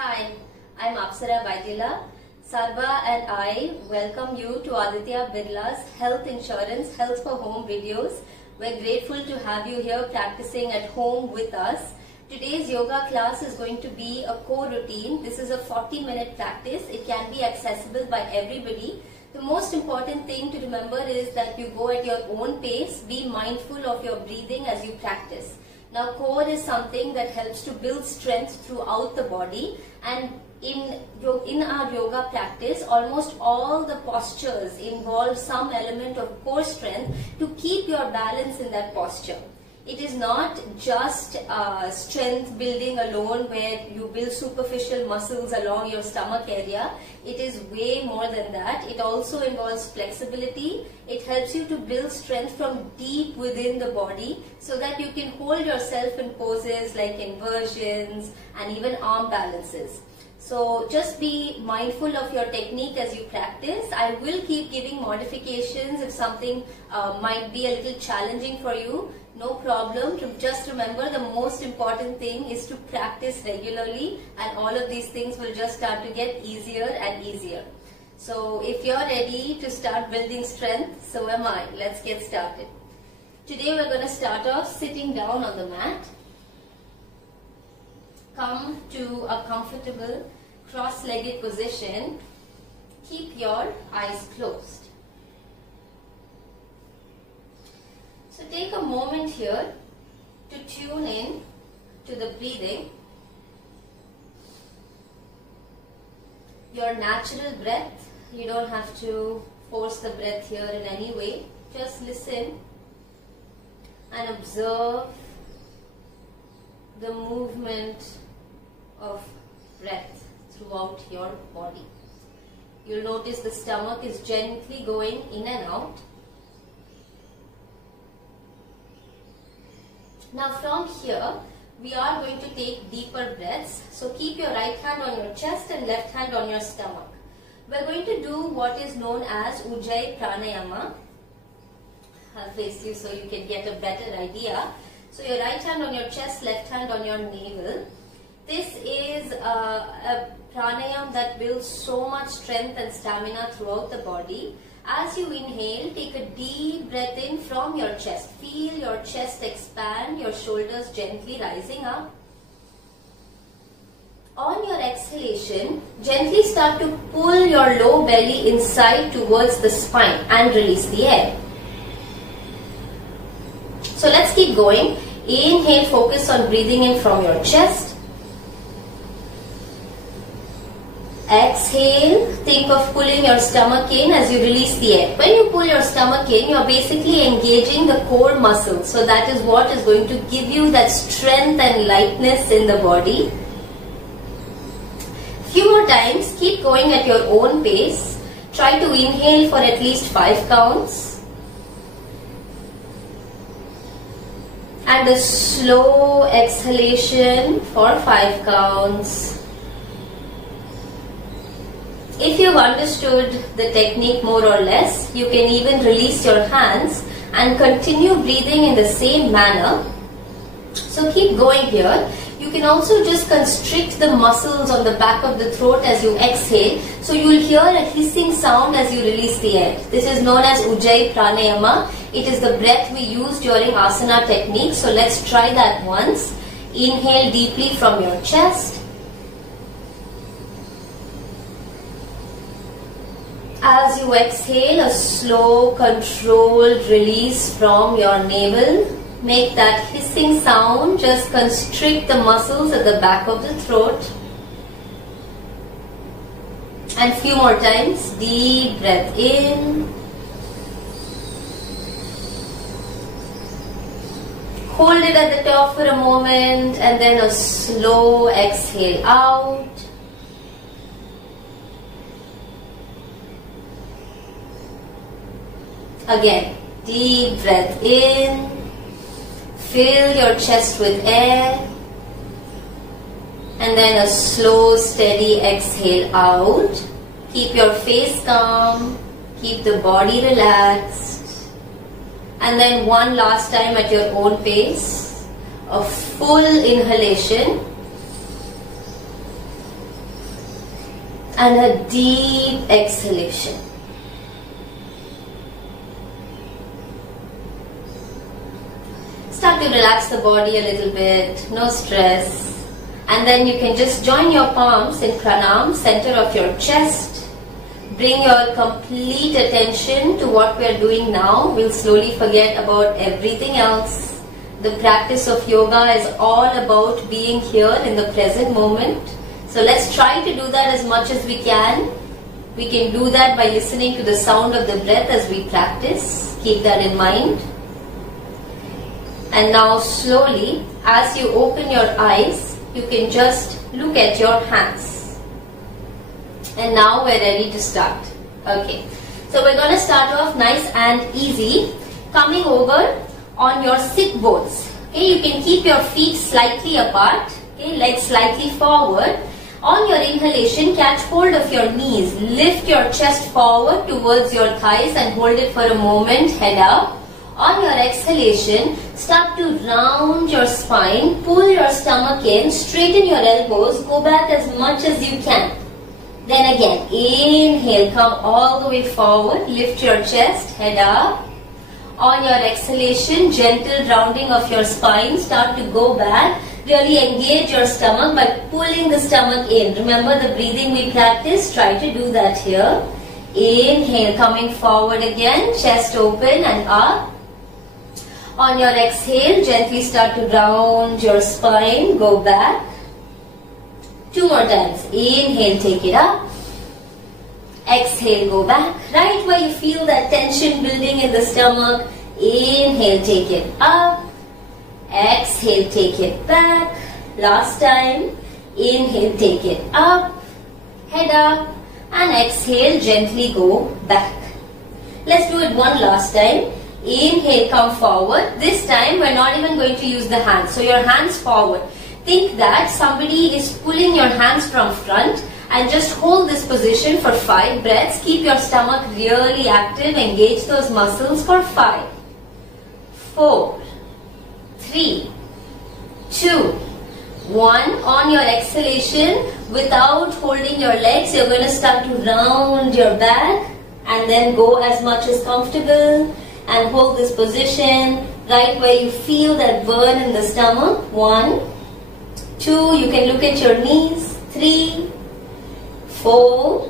Hi, I'm Apsara Vaidila. Sarva and I welcome you to Aditya Birla's Health Insurance, Health for Home videos. We're grateful to have you here practicing at home with us. Today's yoga class is going to be a core routine. This is a 40-minute practice. It can be accessible by everybody. The most important thing to remember is that you go at your own pace. Be mindful of your breathing as you practice. Now, core is something that helps to build strength throughout the body, and in our yoga practice, almost all the postures involve some element of core strength to keep your balance in that posture. It is not just strength building alone where you build superficial muscles along your stomach area. It is way more than that. It also involves flexibility. It helps you to build strength from deep within the body so that you can hold yourself in poses like inversions and even arm balances. So just be mindful of your technique as you practice. I will keep giving modifications if something might be a little challenging for you. No problem. Just remember, the most important thing is to practice regularly, and all of these things will just start to get easier and easier. So if you're ready to start building strength, so am I. Let's get started. Today we're going to start off sitting down on the mat. Come to a comfortable cross-legged position. Keep your eyes closed. So take a moment here to tune in to the breathing. Your natural breath. You don't have to force the breath here in any way. Just listen and observe the movement of breath throughout your body. You'll notice the stomach is gently going in and out. Now from here, we are going to take deeper breaths. So keep your right hand on your chest and left hand on your stomach. We're going to do what is known as Ujjayi Pranayama. I'll face you so you can get a better idea. So your right hand on your chest, left hand on your navel. This is a pranayam that builds so much strength and stamina throughout the body. As you inhale, take a deep breath in from your chest. Feel your chest expand, your shoulders gently rising up. On your exhalation, gently start to pull your low belly inside towards the spine and release the air. So let's keep going. Inhale, focus on breathing in from your chest. Exhale, think of pulling your stomach in as you release the air. When you pull your stomach in, you're basically engaging the core muscles. So that is what is going to give you that strength and lightness in the body. Few more times, keep going at your own pace. Try to inhale for at least 5 counts. And a slow exhalation for 5 counts. If you've understood the technique more or less, you can even release your hands and continue breathing in the same manner. So keep going here. You can also just constrict the muscles on the back of the throat as you exhale. So you will hear a hissing sound as you release the air. This is known as Ujjayi Pranayama. It is the breath we use during asana technique. So let's try that once. Inhale deeply from your chest. As you exhale, a slow, controlled release from your navel. Make that hissing sound. Just constrict the muscles at the back of the throat. And few more times. Deep breath in. Hold it at the top for a moment and then a slow exhale out. Again, deep breath in, fill your chest with air, and then a slow, steady exhale out. Keep your face calm, keep the body relaxed, and then one last time at your own pace, a full inhalation and a deep exhalation. Start to relax the body a little bit, no stress. And then you can just join your palms in pranam, center of your chest. Bring your complete attention to what we are doing now. We'll slowly forget about everything else. The practice of yoga is all about being here in the present moment. So let's try to do that as much as we can. We can do that by listening to the sound of the breath as we practice. Keep that in mind. And now slowly, as you open your eyes, you can just look at your hands. And now we're ready to start. Okay, so we're going to start off nice and easy, coming over on your sit bones. Okay, you can keep your feet slightly apart, okay, legs slightly forward. On your inhalation, catch hold of your knees, lift your chest forward towards your thighs and hold it for a moment, head up. On your exhalation, start to round your spine, pull your stomach in, straighten your elbows, go back as much as you can. Then again, inhale, come all the way forward, lift your chest, head up. On your exhalation, gentle rounding of your spine, start to go back. Really engage your stomach by pulling the stomach in. Remember the breathing we practiced? Try to do that here. Inhale, coming forward again, chest open and up. On your exhale, gently start to round your spine, go back. 2 more times. Inhale, take it up. Exhale, go back. Right where you feel that tension building in the stomach. Inhale, take it up. Exhale, take it back. Last time. Inhale, take it up. Head up. And exhale, gently go back. Let's do it one last time. Inhale, come forward. This time we're not even going to use the hands. So your hands forward. Think that somebody is pulling your hands from front and just hold this position for 5 breaths. Keep your stomach really active. Engage those muscles for 5, 4, 3, 2, 1. On your exhalation, without holding your legs, you're going to start to round your back and then go as much as comfortable. And hold this position right where you feel that burn in the stomach. 1, 2, you can look at your knees. 3, 4,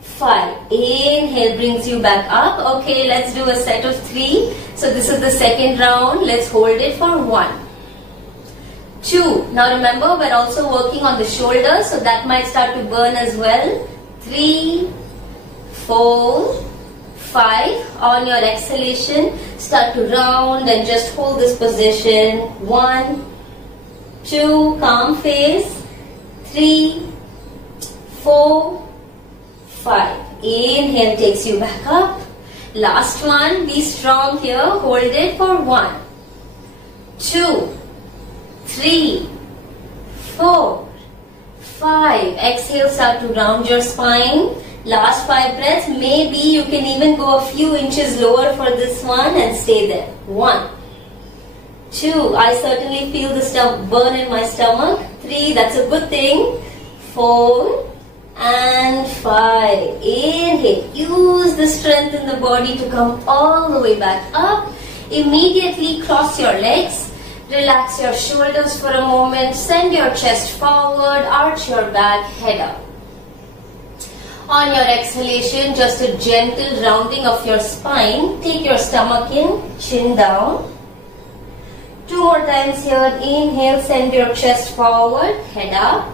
5. Inhale brings you back up. Okay, let's do a set of 3. So this is the second round. Let's hold it for 1, 2. Now remember, we're also working on the shoulders, so that might start to burn as well. 3, 4, 5. On your exhalation, start to round and just hold this position. 1, 2, calm face. 3, 4, 5. Inhale takes you back up. Last one, be strong here. Hold it for 1, 2, 3, 4, 5. Exhale, start to round your spine. Last 5 breaths. Maybe you can even go a few inches lower for this one and stay there. 1, 2. I certainly feel the burn in my stomach. 3. That's a good thing. 4 and 5. Inhale. Use the strength in the body to come all the way back up. Immediately cross your legs. Relax your shoulders for a moment. Send your chest forward. Arch your back. Head up. On your exhalation, just a gentle rounding of your spine. Take your stomach in, chin down. 2 more times here. Inhale, send your chest forward, head up.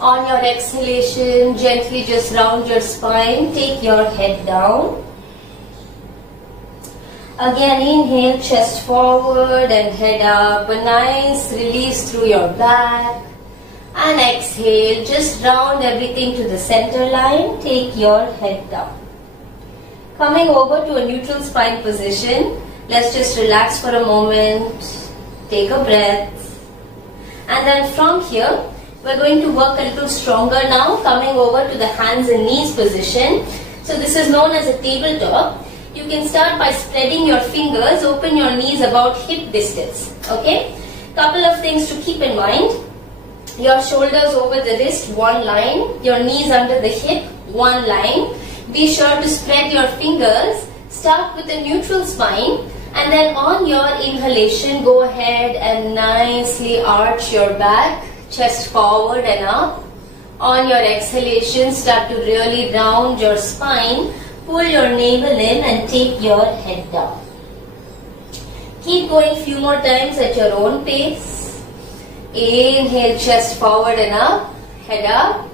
On your exhalation, gently just round your spine. Take your head down. Again, inhale, chest forward and head up. A nice release through your back. And exhale, just round everything to the center line. Take your head down. Coming over to a neutral spine position. Let's just relax for a moment. Take a breath. And then from here, we're going to work a little stronger now. Coming over to the hands and knees position. So this is known as a tabletop. You can start by spreading your fingers. Open your knees about hip distance. Okay? Couple of things to keep in mind. Your shoulders over the wrist, one line. Your knees under the hip, one line. Be sure to spread your fingers. Start with a neutral spine, and then on your inhalation, go ahead and nicely arch your back, chest forward and up. On your exhalation, start to really round your spine. Pull your navel in and take your head down. Keep going few more times at your own pace. Inhale, chest forward and up, head up.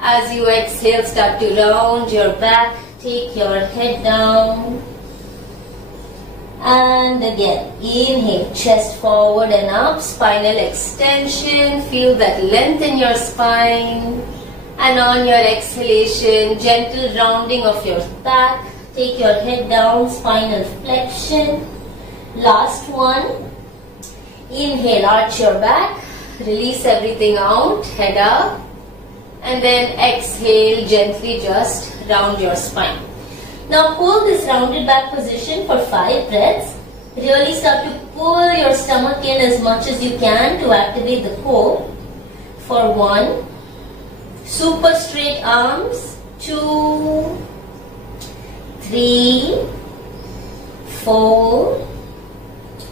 As you exhale, start to round your back, take your head down. And again, inhale, chest forward and up, spinal extension, feel that length in your spine. And on your exhalation, gentle rounding of your back, take your head down, spinal flexion. Last one. Inhale, arch your back, release everything out, head up. And then exhale, gently just round your spine. Now hold this rounded back position for 5 breaths. Really start to pull your stomach in as much as you can to activate the core. For 1. Super straight arms. 2, 3, 4,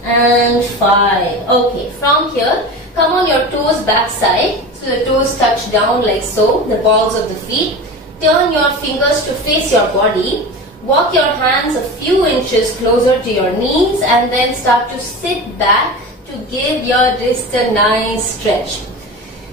and 5. Okay, from here, come on your toes back side. So the toes touch down like so, the balls of the feet. Turn your fingers to face your body. Walk your hands a few inches closer to your knees and then start to sit back to give your wrist a nice stretch.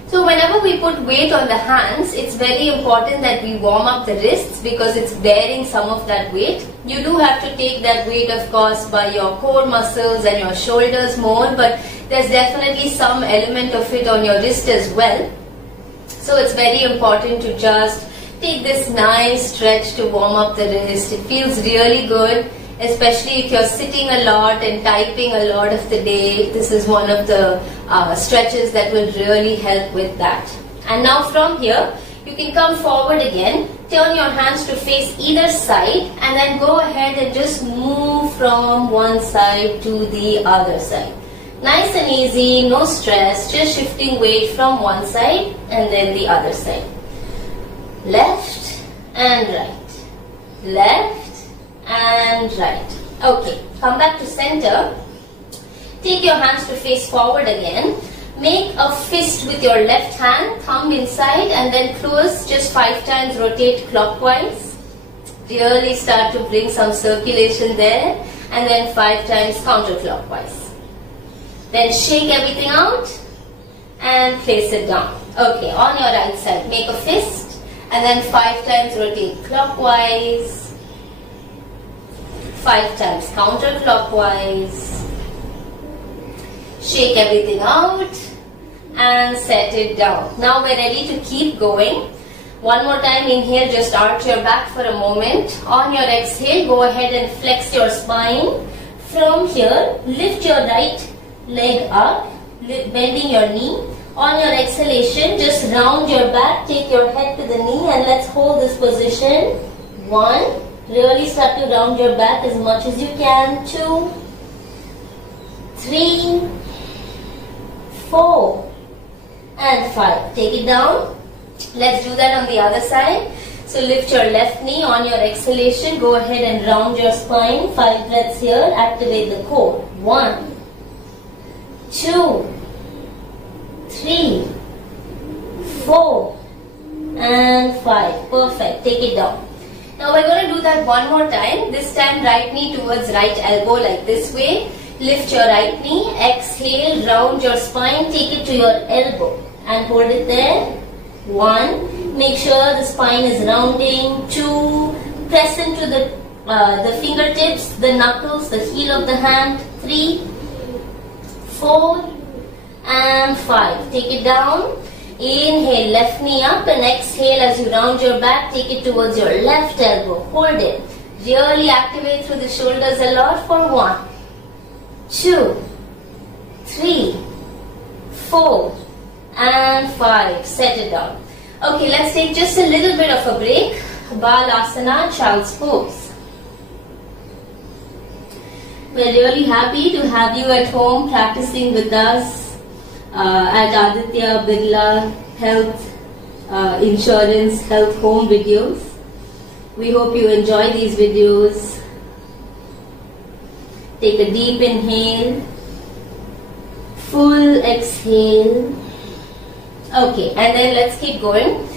So whenever we put weight on the hands, it's very important that we warm up the wrists because it's bearing some of that weight. You do have to take that weight, of course, by your core muscles and your shoulders more, but there's definitely some element of it on your wrist as well. So it's very important to just take this nice stretch to warm up the wrist. It feels really good, especially if you're sitting a lot and typing a lot of the day. This is one of the stretches that will really help with that. And now from here, you can come forward again, turn your hands to face either side and then go ahead and just move from one side to the other side. Nice and easy, no stress, just shifting weight from one side and then the other side. Left and right, left and right. Okay, come back to center. Take your hands to face forward again. Make a fist with your left hand, thumb inside and then close, just 5 times rotate clockwise. Really start to bring some circulation there and then 5 times counterclockwise. Then shake everything out and place it down. Okay, on your right side, make a fist and then 5 times rotate clockwise, 5 times counterclockwise. Shake everything out and set it down. Now we're ready to keep going. One more time, inhale, just arch your back for a moment. On your exhale, go ahead and flex your spine. From here, lift your right leg up, bending your knee. On your exhalation, just round your back, take your head to the knee and let's hold this position. 1, really start to round your back as much as you can. 2, 3, 4 and 5. Take it down. Let's do that on the other side. So lift your left knee. On your exhalation, go ahead and round your spine. 5 breaths here. Activate the core. 1, 2, 3, 4 and 5. Perfect. Take it down. Now we're going to do that one more time. This time right knee towards right elbow like this way. Lift your right knee, exhale, round your spine, take it to your elbow and hold it there. 1, make sure the spine is rounding. 2, press into the fingertips, the knuckles, the heel of the hand. 3, 4 and 5. Take it down. Inhale, left knee up and exhale as you round your back, take it towards your left elbow. Hold it. Really activate through the shoulders a lot for 1, 2, 3, 4 and 5. Set it down. Okay, let's take just a little bit of a break. Balasana, Child's Pose. We're really happy to have you at home practicing with us. at Aditya Birla Health Insurance Health Home videos. We hope you enjoy these videos. Take a deep inhale, full exhale. Okay, and then let's keep going.